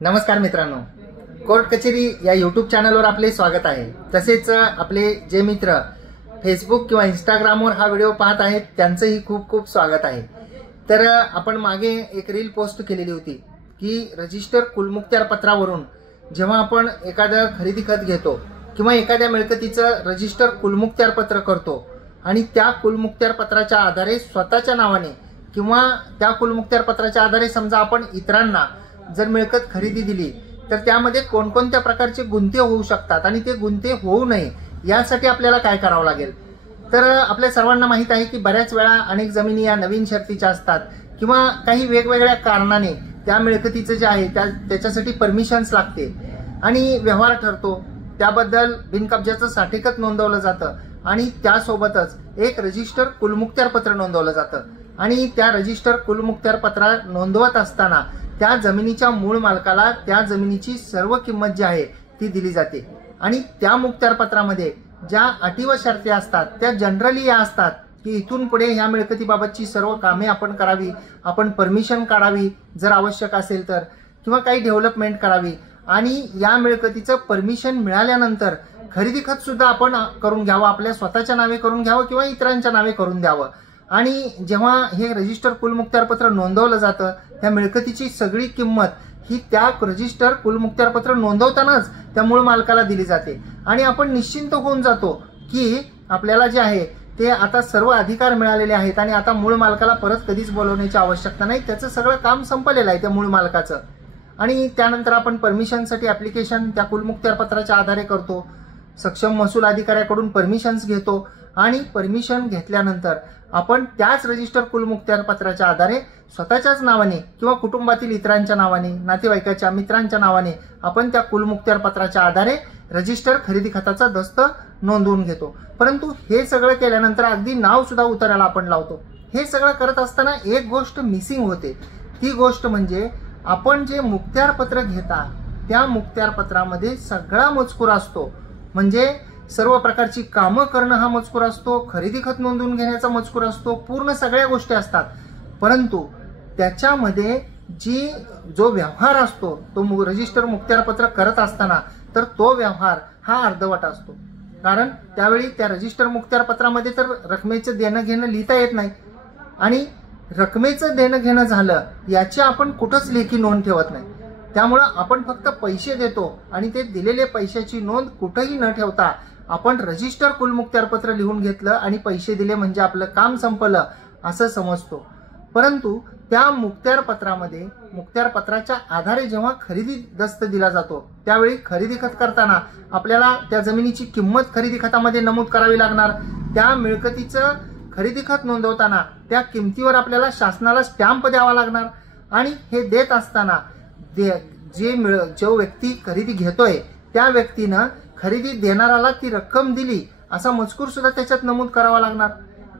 नमस्कार मित्रांनो, कोर्ट कचेरी या यूट्यूब चॅनलवर आपले स्वागत आहे। तसेच आपले जे मित्र फेसबुक किंवा इंस्टाग्रामवर हा व्हिडिओ पाहत आहेत त्यांचंही खूप खूप स्वागत आहे। तर आपण मागे एक रील पोस्ट केलेली होती की रजिस्टर कुलमुक्त्यार पत्रावरून जेव्हा आपण एखादं खरेदी खत घेतो किंवा एखाद्या मिळकतीचं रजिस्टर कुलमुक्त्यार पत्र करतो आणि त्या कुलमुक्त्यार पत्राच्या आधारे स्वतःच्या नावाने किंवा त्या कुलमुक्त्यार पत्राच्या आधारे समजा आपण इतरांना जर मिळकत खरेदी दिली तर त्यामध्ये कोणकोणत्या प्रकारचे गुंते होऊ शकतात आणि ते गुंते होऊ नये यासाठी आपल्याला काय करावं लागेल। तर आपल्या सर्वांना माहित आहे की बऱ्याच वेळा अनेक जमिनी या नवीन शर्तीच्या असतात किंवा काही वेगवेगळ्या कारणाने त्या मिळकतीचं जे आहे त्याच्यासाठी परमिशन्स लागते आणि व्यवहार ठरतो। त्याबद्दल बिनकब्जाचं साठेखत नोंदवलं जातं आणि त्यासोबतच एक रजिस्टर कुलमुक्त्यार पत्र नोंदवलं जातं आणि त्या रजिस्टर कुलमुक्त्यार पत्र नोंदवत असताना त्या जमिनीच्या मूळ मालकाला त्या जमिनीची सर्व किंमत जी आहे ती दिली जाते आणि त्या मुक्त्यार पत्रामध्ये ज्या अटी व शर्ती असतात त्या जनरली या असतात की इथून पुढे ह्या मिळकतीबाबतची सर्व कामे आपण करावी, आपण परमिशन काढावी जर आवश्यक असेल तर, किंवा काही डेव्हलपमेंट करावी आणि या मिळकतीचं परमिशन मिळाल्यानंतर खरेदी खत सुद्धा आपण करून घ्यावं, आपल्या स्वतःच्या नावे करून घ्यावं किंवा इतरांच्या नावे करून द्यावं। आणि जेव्हा हे रजिस्टर कुलमुक्त्यार पत्र नोंदवलं जातं त्या मिळकतीची सगळी किंमत ही त्या रजिस्टर कुलमुक्त्यार पत्र नोंदवतानाच त्या मूळ मालकाला दिली जाते आणि आपण निश्चिंत होऊन जातो की आपल्याला जे आहे ते आता सर्व अधिकार मिळालेले आहेत आणि आता मूळ मालकाला परत कधीच बोलवण्याची आवश्यकता नाही, त्याचं सगळं काम संपलेलं आहे त्या मूळ मालकाचं। आणि त्यानंतर आपण परमिशनसाठी ऍप्लिकेशन त्या कुलमुक्त्यार पत्राच्या आधारे करतो, सक्षम महसूल अधिकाऱ्याकडून परमिशन्स घेतो आणि परमिशन घेतल्यानंतर आपण त्याच रजिस्टर कुलमुक्त्यार पत्राच्या आधारे स्वतःच्याच नावाने किंवा कुटुंबातील इतरांच्या नावाने, नातेवाईकाच्या, मित्रांच्या नावाने आपण त्या कुलमुक्त्यार पत्राच्या आधारे रजिस्टर खरेदी खताचा दस्त नोंदवून घेतो। परंतु हे सगळं केल्यानंतर अगदी नाव सुद्धा उतारायला आपण लावतो। हे सगळं करत असताना एक गोष्ट मिसिंग होते, ती गोष्ट म्हणजे आपण जे मुक्त्यार पत्र घेता त्या मुक्त्यार पत्रामध्ये सगळा मजकूर असतो, म्हणजे सर्व प्रकारची कामं करणं हा मजकूर असतो, खरेदी खत नोंदवून घेण्याचा मजकूर असतो, पूर्ण सगळ्या गोष्टी असतात। परंतु त्याच्यामध्ये जो व्यवहार असतो तो रजिस्टर मुक्त्यार पत्र करत असताना तर तो व्यवहार हा अर्धवट असतो, कारण त्यावेळी त्या रजिस्टर मुक्त्यार पत्रामध्ये तर रकमेचं देणं घेणं लिहिता येत नाही आणि रकमेचं देणं घेणं झालं याची आपण कुठंच लेखी नोंद ठेवत नाही। त्यामुळं आपण फक्त पैसे देतो आणि ते दिलेले पैशाची नोंद कुठंही न ठेवता आपण रजिस्टर कुलमुक्त्यार पत्र लिहून घेतलं आणि पैसे दिले म्हणजे आपलं काम संपलं असं समजतो। परंतु त्या मुक्त्यार पत्रामध्ये मुक्त्यार पत्राच्या आधारे जेव्हा खरेदी दस्त दिला जातो त्यावेळी खरेदी खत करताना आपल्याला त्या जमिनीची किंमत खरेदी खतामध्ये नमूद करावी लागणार, त्या मिळकतीचं खरेदी खत नोंदवताना त्या किमतीवर आपल्याला शासनाला स्टॅम्प द्यावा लागणार आणि हे देत असताना जो व्यक्ती खरेदी घेतोय त्या व्यक्तीनं खरेदी देणाऱ्याला ती रक्कम दिली असा मजकूर सुद्धा त्याच्यात नमूद करावा लागणार।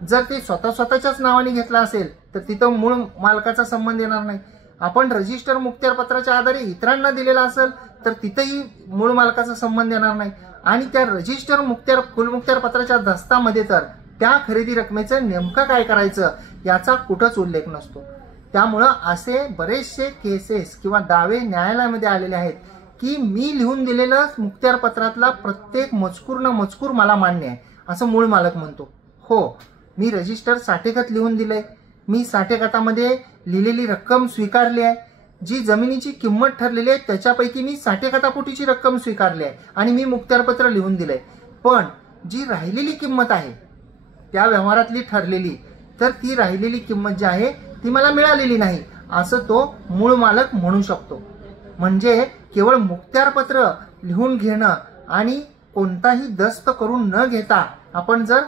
जर ते स्वतःच्याच नावाने घेतला असेल तर तिथं मूळ मालकाचा संबंध येणार नाही। आपण रजिस्टर मुक्त्यार पत्राच्या आधारे इतरांना दिलेला असेल तर तिथंही मूळ मालकाचा संबंध येणार नाही आणि त्या रजिस्टर कुलमुक्त्यार पत्राच्या दस्तामध्ये तर त्या खरेदी रकमेचं नेमकं काय करायचं याचा कुठंच उल्लेख नसतो। त्यामुळं असे बरेचसे केसेस किंवा दावे न्यायालयामध्ये आलेले आहेत की मी लिहून दिलेलं मुक्त्यार पत्रातला प्रत्येक मजकूर मला मान्य आहे असं मूळ मालक म्हणतो। हो, मी रजिस्टर साठेखत लिहून दिलंय, मी साठेखतामध्ये लिहिलेली रक्कम स्वीकारली आहे, जी जमिनीची किंमत ठरलेली आहे त्याच्यापैकी मी साठेखतापोटीची रक्कम स्वीकारली आहे आणि मी मुक्त्यार पत्र लिहून दिलंय, पण जी राहिलेली किंमत आहे त्या व्यवहारातली ठरलेली तर ती राहिलेली किंमत जी आहे ती मला मिळालेली नाही असं तो मूळ मालक म्हणू शकतो। म्हणजे केवळ मुक्त्यार पत्र लिहून घेणं आणि कोणताही दस्त करून न घेता आपण जर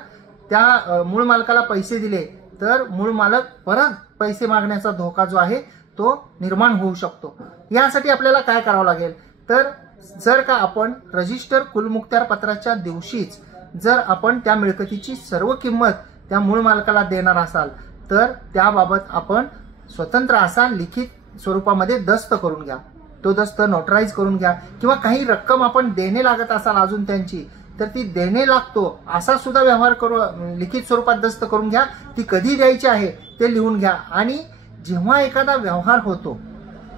त्या मूळ मालकाला पैसे दिले तर मूळ मालक परत पैसे मागण्याचा धोका जो आहे तो निर्माण होऊ शकतो। यासाठी आपल्याला काय करावं लागेल तर जर का आपण रजिस्टर कुलमुक्त्यार पत्राच्या दिवशीच जर आपण त्या मिळकतीची सर्व किंमत त्या मूळ मालकाला देणार असाल तर त्याबाबत आपण स्वतंत्र असा लिखित स्वरूपामध्ये दस्त करून घ्या, तो दस्त नोटराईज करून घ्या किंवा काही रक्कम आपण देणे लागत असाल अजून त्यांची तर ती देणे लागतो असा सुद्धा व्यवहार करून लिखित स्वरूपात दस्त करून घ्या, ती कधी द्यायची आहे ते लिहून घ्या। आणि जेव्हा एखादा व्यवहार होतो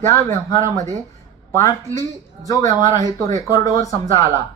त्या व्यवहारामध्ये पार्टली जो व्यवहार आहे तो रेकॉर्डवर समजा आला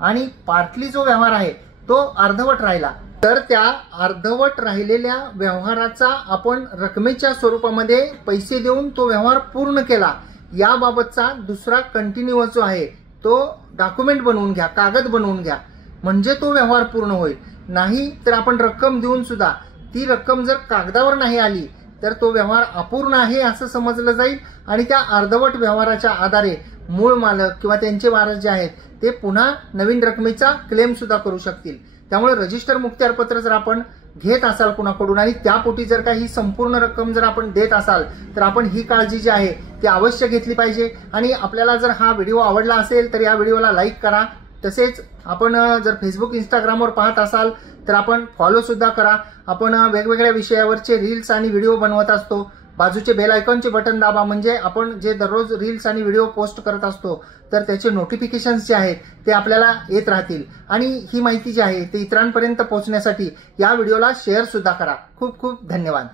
आणि पार्टली जो व्यवहार आहे तो अर्धवट राहिला, तर त्या अर्धवट राहिलेल्या व्यवहाराचा आपण रकमेच्या स्वरूपामध्ये पैसे देऊन तो व्यवहार पूर्ण केला याबाबतचा दुसरा कंटिन्युअस जो आहे तो डॉक्युमेंट बनवून घ्या, कागद बनवून घ्या, म्हणजे तो व्यवहार पूर्ण होईल. नाही तर आपण रक्कम देऊन सुद्धा ती रक्कम जर कागदावर नाही आली तर तो व्यवहार अपूर्ण आहे असं समजलं जाईल आणि त्या अर्धवट व्यवहाराच्या आधारे मूळ मालक किंवा त्यांचे वारस जे आहेत ते पुन्हा नवीन रकमेचा क्लेम सुद्धा करू शकतील. त्यामुळे रजिस्टर मुखत्यारपत्र जर आपण घेत असाल कुणाकडून आणि त्यापोटी जर का ही संपूर्ण रक्कम जर आपण देत असाल तर आपण ही काळजी जी आहे ती अवश्य घेतली पाहिजे. आणि आपल्याला जर हा व्हिडिओ आवडला असेल तर या व्हिडिओला लाईक करा. तसेच आपण जर फेसबुक इंस्टाग्रामवर पाहत असाल तर आपण फॉलो सुद्धा करा. आपण वेगवेगळ्या विषयावरचे रील्स आणि व्हिडिओ बनवत असतो. बाजूचे बेल आयकॉनचे बटन दाबा, म्हणजे आपण जे दररोज रील्स आणि व्हिडिओ पोस्ट करत असतो तर त्याचे नोटिफिकेशन्स जे आहेत ते आपल्याला येत राहतील. आणि ही माहिती जी आहे ती इतरांपर्यंत पोहोचण्यासाठी या व्हिडिओला शेअर सुद्धा करा. खूप खूप धन्यवाद.